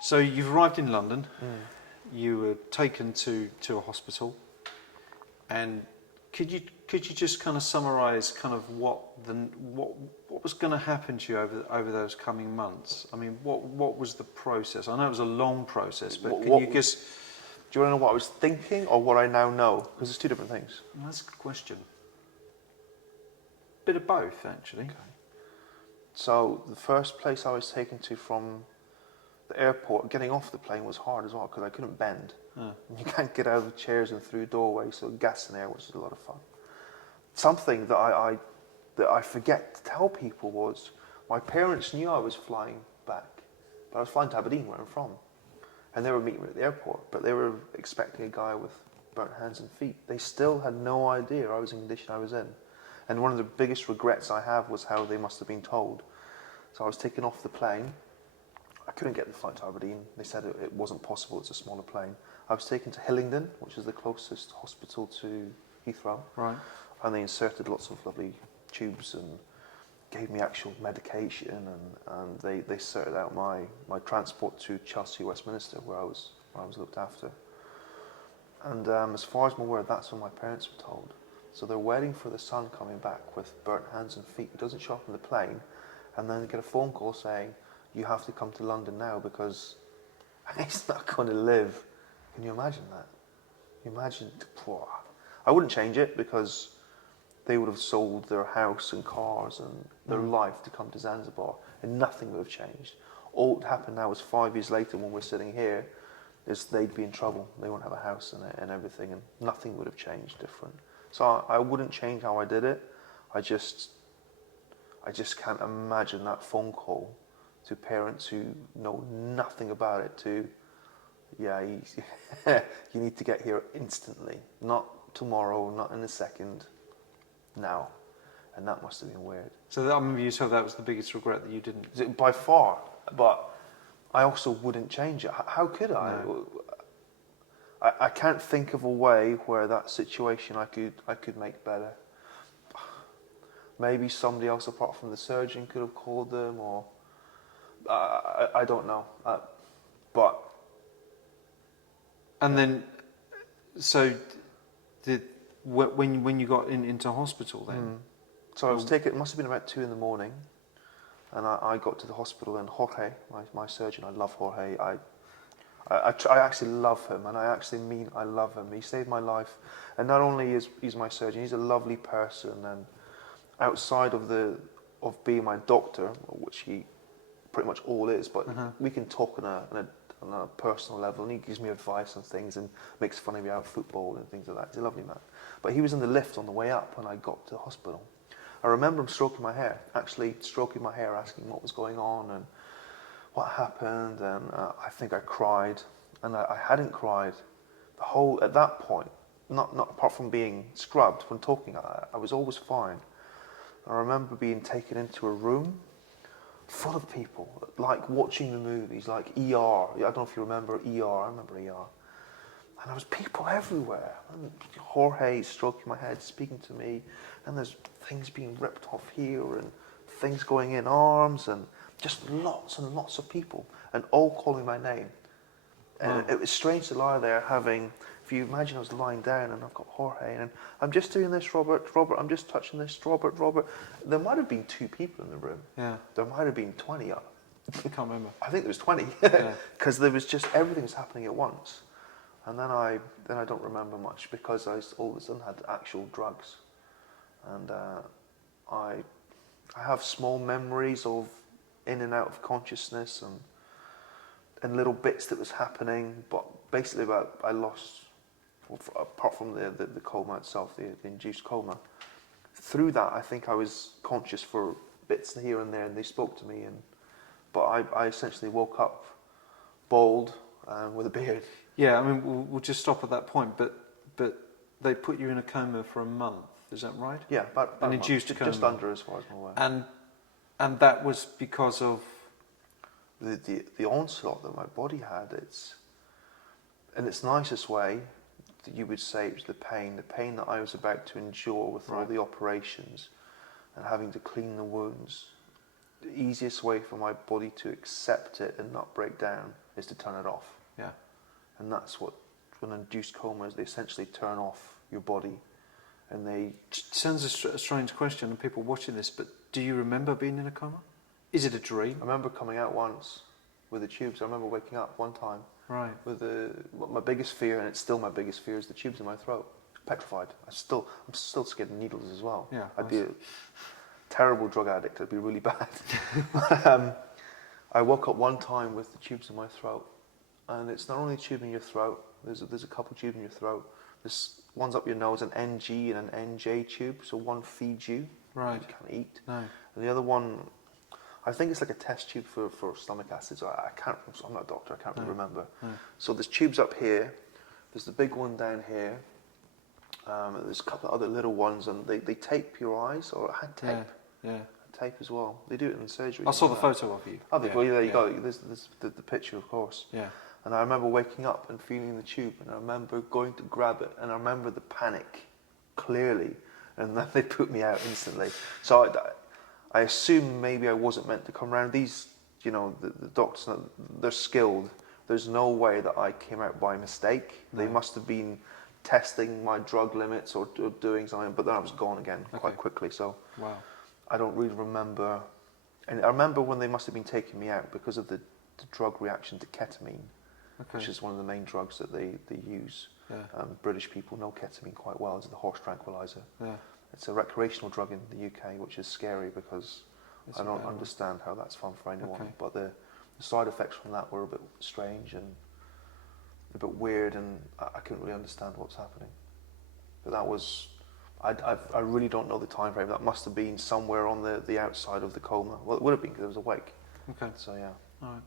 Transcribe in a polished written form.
So you've arrived in London. You were taken to a hospital, and could you just kind of summarise kind of what was going to happen to you over those coming months? I mean, what was the process? I know it was a long process, but can you just? Do you want to know what I was thinking or what I now know? Because it's two different things. That's a good question. Bit of both, actually. Okay. So the first place I was taken to from the airport, getting off the plane was hard as well because I couldn't bend. You can't get out of the chairs and through doorways, so gas and air was a lot of fun. Something that I forget to tell people was my parents knew I was flying back, but I was flying to Aberdeen, where I'm from, and they were meeting me at the airport, but they were expecting a guy with burnt hands and feet. They still had no idea I was in the condition I was in. And one of the biggest regrets I have was how they must have been told. So I was taken off the plane. I couldn't get the flight to Aberdeen. They said it wasn't possible, it's a smaller plane. I was taken to Hillingdon, which is the closest hospital to Heathrow. Right. And they inserted lots of lovely tubes and gave me actual medication, and they sorted out my transport to Chelsea, Westminster, where I was looked after. And as far as I'm aware, that's when my parents were told. So they're waiting for the son coming back with burnt hands and feet. He doesn't show up on the plane, and then they get a phone call saying, you have to come to London now because he's not going to live. Can you imagine that? Imagine, I wouldn't change it because they would have sold their house and cars and their life to come to Zanzibar, and nothing would have changed. All that happened now is 5 years later when we're sitting here, is they'd be in trouble. They won't have a house and everything, and nothing would have changed different. So I wouldn't change how I did it. I just can't imagine that phone call to parents who know nothing about it to, you need to get here instantly, not tomorrow, not in a second, now. And that must have been weird. So I remember you said that was the biggest regret that you didn't. By far, but I also wouldn't change it. How could I? No. I can't think of a way where that situation I could make better. Maybe somebody else apart from the surgeon could have called them, or I don't know. But and then, so when you got into hospital then. So I was taken. It must have been about 2 a.m, and I got to the hospital, and Jorge, my surgeon, I love Jorge. I actually love him, and I actually mean I love him. He saved my life, and not only is he's my surgeon, he's a lovely person, and outside of being my doctor, which he pretty much all is, but we can talk on a personal level, and he gives me advice on things and makes fun of me about football and things like that. He's a lovely man. But he was in the lift on the way up when I got to the hospital. I remember him stroking my hair, asking what was going on and what happened, and I think I cried, and I hadn't cried at that point, not apart from being scrubbed when talking. I was always fine. I remember being taken into a room full of people, like watching the movies, like ER. I don't know if you remember ER. I remember ER. And there was people everywhere. And Jorge stroking my head, speaking to me, and there's things being ripped off here and things going in arms, and just lots and lots of people, and all calling my name. And it was strange to lie there having, if you imagine I was lying down and I've got Jorge, and I'm just doing this, Robert, I'm just touching this, Robert. There might have been 2 people in the room. Yeah. There might have been 20. I can't remember. I think there was 20, because there was just, everything was happening at once. And then I don't remember much because I all of a sudden had actual drugs. And I have small memories of in and out of consciousness and little bits that was happening, but basically I lost, apart from the coma itself, the induced coma. Through that, I think I was conscious for bits here and there, and they spoke to me, but I essentially woke up bald with a beard. Yeah, I mean, we'll just stop at that point, but they put you in a coma for a month, is that right? Yeah, about an induced coma. Just under, as far as I'm aware. And that was because of the onslaught that my body had. It's in its nicest way. that you would say it was the pain that I was about to endure with all Right. the operations and having to clean the wounds. The easiest way for my body to accept it and not break down is to turn it off. Yeah. And that's what an induced coma is. They essentially turn off your body, and they. Sounds a strange question, and people watching this, but do you remember being in a coma? Is it a dream? I remember coming out once with the tubes. I remember waking up one time Right. with my biggest fear, and it's still my biggest fear, is the tubes in my throat. Petrified. I'm still scared of needles as well. Yeah, I'd be a terrible drug addict. I'd be really bad. I woke up one time with the tubes in my throat, and it's not only a tube in your throat. There's a couple tubes in your throat. There's one's up your nose, an NG and an NJ tube. So one feeds you. Right. You can't eat. No. And the other one, I think it's like a test tube for stomach acids. I can't. I'm not a doctor. I can't really remember. No. So there's tubes up here. There's the big one down here. There's a couple of other little ones, and they tape your eyes, or I had tape. Yeah. Tape as well. They do it in surgery. I saw the photo of you. Oh, Yeah, well, there you yeah. go. There's the picture, of course. Yeah. And I remember waking up and feeling the tube, and I remember going to grab it, and I remember the panic clearly, and then they put me out instantly. So I assume maybe I wasn't meant to come around. These, the doctors, they're skilled. There's no way that I came out by mistake. No. They must have been testing my drug limits or doing something, but then I was gone again quite Okay. quickly. So Wow. I don't really remember. And I remember when they must have been taking me out because of the drug reaction to ketamine, Okay. which is one of the main drugs that they use. Yeah. British people know ketamine quite well. It's the horse tranquilizer. Yeah. It's a recreational drug in the UK, which is scary because It's I a don't bad one. understand how that's fun for anyone. Okay. But the side effects from that were a bit strange and a bit weird, and I couldn't really understand what's happening. But that was, I really don't know the time frame. That must have been somewhere on the outside of the coma. Well, it would have been because I was awake. Okay. So yeah. All right.